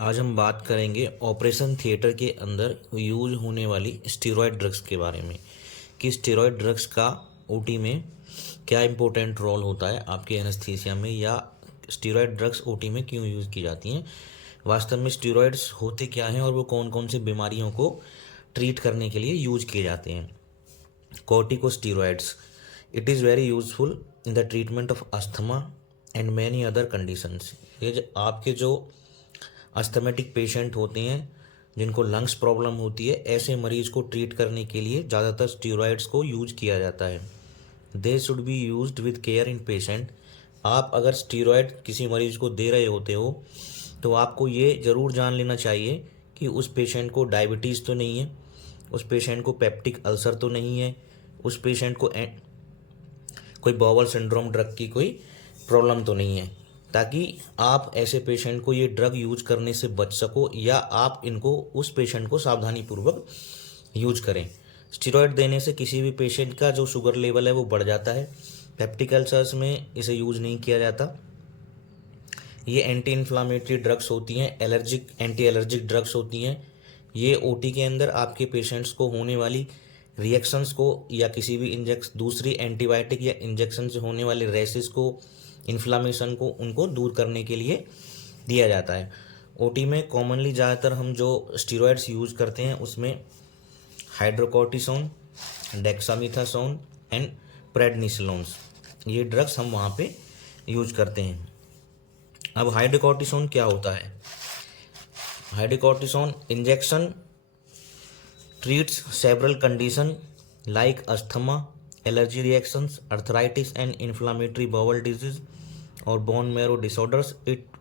आज हम बात करेंगे ऑपरेशन थिएटर के अंदर यूज होने वाली स्टेरॉयड ड्रग्स के बारे में कि स्टेरॉयड ड्रग्स का ओटी में क्या इम्पोर्टेंट रोल होता है आपके एनेस्थीसिया में, या स्टेरॉयड ड्रग्स ओटी में क्यों यूज़ की जाती हैं, वास्तव में स्टेरॉयड्स होते क्या हैं और वो कौन कौन सी बीमारियों को ट्रीट करने के लिए यूज किए जाते हैं। Corticosteroids, it is very useful in the treatment of asthma and many other conditions. ये आपके जो अस्थमेटिक पेशेंट होते हैं जिनको लंग्स प्रॉब्लम होती है, ऐसे मरीज को ट्रीट करने के लिए ज़्यादातर स्टेरॉइड्स को यूज किया जाता है। They should be used with care in patient. आप अगर स्टेरॉइड किसी मरीज को दे रहे होते हो तो आपको ये ज़रूर जान लेना चाहिए कि उस पेशेंट को डायबिटीज़ तो नहीं है, उस पेशेंट को पेप्टिक अल्सर तो नहीं है, उस पेशेंट को कोई बॉवल सिंड्रोम ड्रग की कोई प्रॉब्लम तो नहीं है, ताकि आप ऐसे पेशेंट को ये ड्रग यूज करने से बच सको या आप इनको उस पेशेंट को सावधानी पूर्वक यूज करें। स्टेरॉयड देने से किसी भी पेशेंट का जो शुगर लेवल है वो बढ़ जाता है। पेप्टिक अल्सर्स में इसे यूज नहीं किया जाता। ये एंटी इन्फ्लामेटरी ड्रग्स होती हैं, एंटी एलर्जिक ड्रग्स होती हैं। ये ओटी के अंदर आपके पेशेंट्स को होने वाली रिएक्शंस को या किसी भी दूसरी एंटीबायोटिक या इंजेक्शन से होने वाले रेसेस को, इन्फ्लामेशन को, उनको दूर करने के लिए दिया जाता है। ओटी में कॉमनली ज़्यादातर हम जो स्टेरॉयड्स यूज करते हैं उसमें हाइड्रोकॉर्टिसोन, डेक्सामीथासोन एंड प्रेडनिसोलोन्स, ये ड्रग्स हम वहाँ पे यूज करते हैं। अब हाइड्रोकॉर्टिसोन क्या होता है? Hydrocortisone injection treats several conditions like asthma, allergy reactions, arthritis and inflammatory bowel disease or bone marrow disorders. It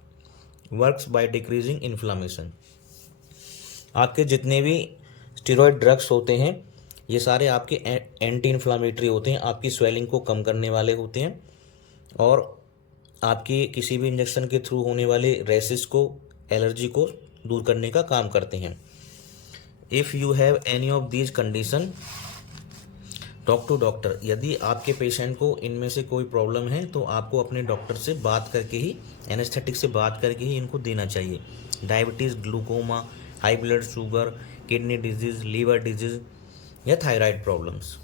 works by decreasing inflammation. आपके जितने भी स्टेरॉयड ड्रग्स होते हैं ये सारे आपके एंटी इन्फ्लामेटरी होते हैं, आपकी स्वेलिंग को कम करने वाले होते हैं और आपकी किसी भी इंजेक्शन के थ्रू होने वाले रेसिस को, एलर्जी को दूर करने का काम करते हैं। If you have any of these condition talk to doctor. यदि आपके पेशेंट को इनमें से कोई प्रॉब्लम है तो आपको अपने डॉक्टर से बात करके ही, एनेस्थेटिक से बात करके ही इनको देना चाहिए। Diabetes, glaucoma, high blood sugar, kidney disease, liver disease या थायराइड प्रॉब्लम्स।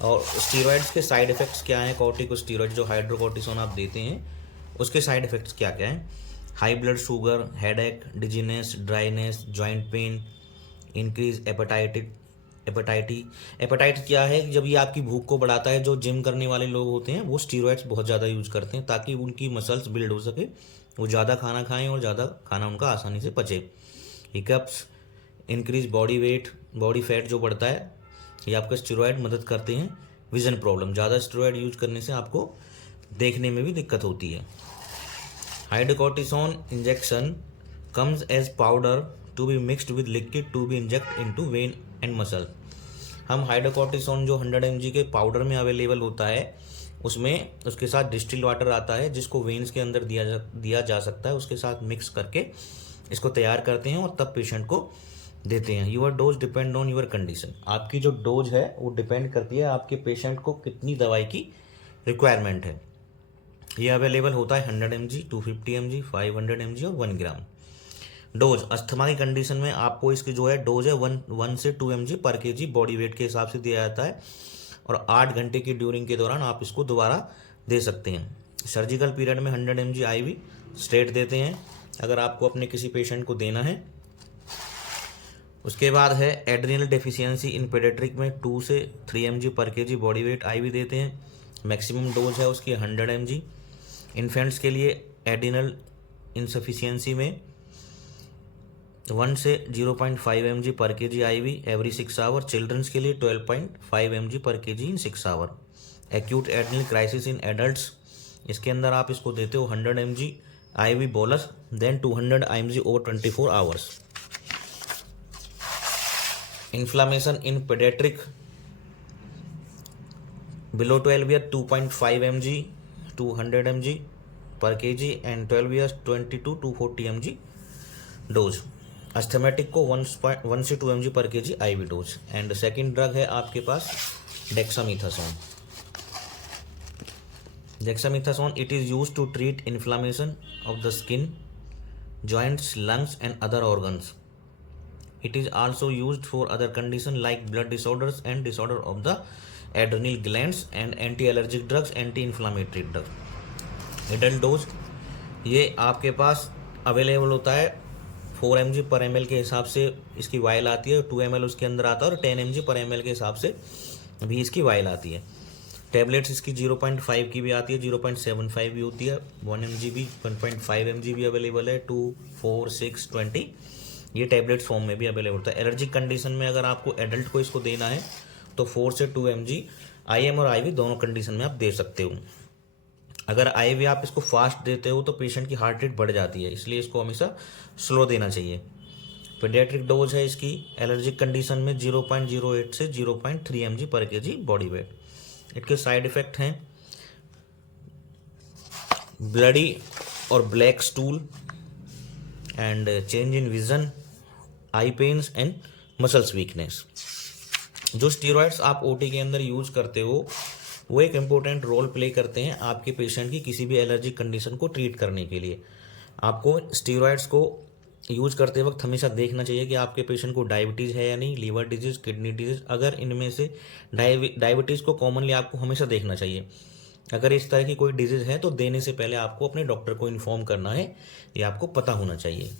और स्टेरॉइड्स के साइड इफ़ेक्ट्स क्या हैं? कॉर्टिकोस्टेरॉइड जो हाइड्रोकॉर्टिसोन आप देते हैं उसके साइड इफ़ेक्ट्स क्या क्या हैं? High blood sugar, headache, dizziness, dryness, joint pain, increase appetite क्या है? जब ये आपकी भूख को बढ़ाता है। जो जिम करने वाले लोग होते हैं वो स्टेरॉइड्स बहुत ज़्यादा यूज करते हैं ताकि उनकी मसल्स बिल्ड हो सके, वो ज़्यादा खाना खाएं और ज़्यादा खाना उनका आसानी से पचे। Hiccups, increase body weight, body fat जो बढ़ता है, ये आपका स्टेरॉइड मदद करते हैं। विजन प्रॉब्लम, ज़्यादा स्टेरॉइड यूज करने से आपको देखने में भी दिक्कत होती है। Hydrocortisone injection comes as powder to be mixed with liquid to be inject into vein and muscle. हम हाइड्रोकॉर्टिसोन जो 100 mg के पाउडर में अवेलेबल होता है उसमें उसके साथ डिस्टिल्ड वाटर आता है जिसको वेन्स के अंदर दिया जा सकता है, उसके साथ मिक्स करके इसको तैयार करते हैं और तब पेशेंट को देते हैं। Your dose depend on your condition. आपकी जो डोज है वो डिपेंड करती है आपके पेशेंट को कितनी दवाई की रिक्वायरमेंट है। ये अवेलेबल होता है 100 mg, 250 mg, 500 mg और 1 ग्राम। डोज अस्थमा की कंडीशन में आपको इसकी जो है डोज है 1 से 2 mg पर केजी बॉडी वेट के हिसाब से दिया जाता है और 8 घंटे की ड्यूरिंग के दौरान आप इसको दोबारा दे सकते हैं। सर्जिकल पीरियड में 100 mg IV स्ट्रेट देते हैं अगर आपको अपने किसी पेशेंट को देना है। उसके बाद है एड्रिनल डेफिशिएंसी इन पेडियाट्रिक में 2 से 3 mg पर केजी बॉडी वेट IV देते हैं। मैक्सिमम डोज है उसकी 100 mg। इन्फेंट्स के लिए एड्रिनल इनसफिशियंसी में 1 से 0.5 mg पर kg IV every 6 hour. Childrens के लिए 12.5 mg पर kg in 6 hour. Acute adrenal crisis in adults, इसके अंदर आप इसको देते हो 100 mg IV bolus, then 200 mg over 24 hours. Inflammation in paediatric below 12 year 2.5 mg to 100 mg per kg and 12 years 20 to 240 mg डोज। अस्थमेटिक को 1 से 2 mg पर केजी IV डोज। एंड सेकेंड ड्रग है आपके पास dexamethasone. Dexamethasone it is use to treat inflammation of the skin joints, lungs and other organs. It is also used for other conditions like blood disorders and disorder of the adrenal glands and anti-allergic drugs, anti-inflammatory drugs. Adult dose ये आपके पास available होता है 4 mg पर ml के हिसाब से इसकी while आती है, 2 ml उसके अंदर आता है और 10 mg पर ml के हिसाब से भी इसकी वाइल आती है। टैबलेट्स इसकी 0.5 की भी आती है, 0.75 भी होती है, 1 mg भी, 1.5 mg भी अवेलेबल है, 2, 4, 6, 20 ये टैबलेट्स फॉर्म में भी अवेलेबल होता है। एलर्जिक कंडीशन में अगर आपको एडल्ट को इसको देना है तो 4 से 2 mg IM और IV दोनों कंडीशन में आप दे सकते हो। अगर IV आप इसको फास्ट देते हो तो पेशेंट की हार्ट रेट बढ़ जाती है, इसलिए इसको हमेशा स्लो देना चाहिए। पीडियाट्रिक डोज है इसकी एलर्जिक कंडीशन में 0.08 से 0.3 mg per kg body weight. इसके साइड इफेक्ट हैं ब्लडी और black stool and change in vision, eye pains and muscles weakness. जो स्टीरॉयड्स आप ओटी के अंदर यूज करते हो वो एक इम्पोर्टेंट रोल प्ले करते हैं आपके पेशेंट की किसी भी एलर्जिक कंडीशन को ट्रीट करने के लिए। आपको स्टीरॉयड्स को यूज करते वक्त हमेशा देखना चाहिए कि आपके पेशेंट को डायबिटीज़ है या नहीं, लीवर डिजीज, किडनी डिजीज। अगर इनमें से डायबिटीज़ को कॉमनली आपको हमेशा देखना चाहिए। अगर इस तरह की कोई डिजीज़ है तो देने से पहले आपको अपने डॉक्टर को इन्फॉर्म करना है, ये आपको पता होना चाहिए।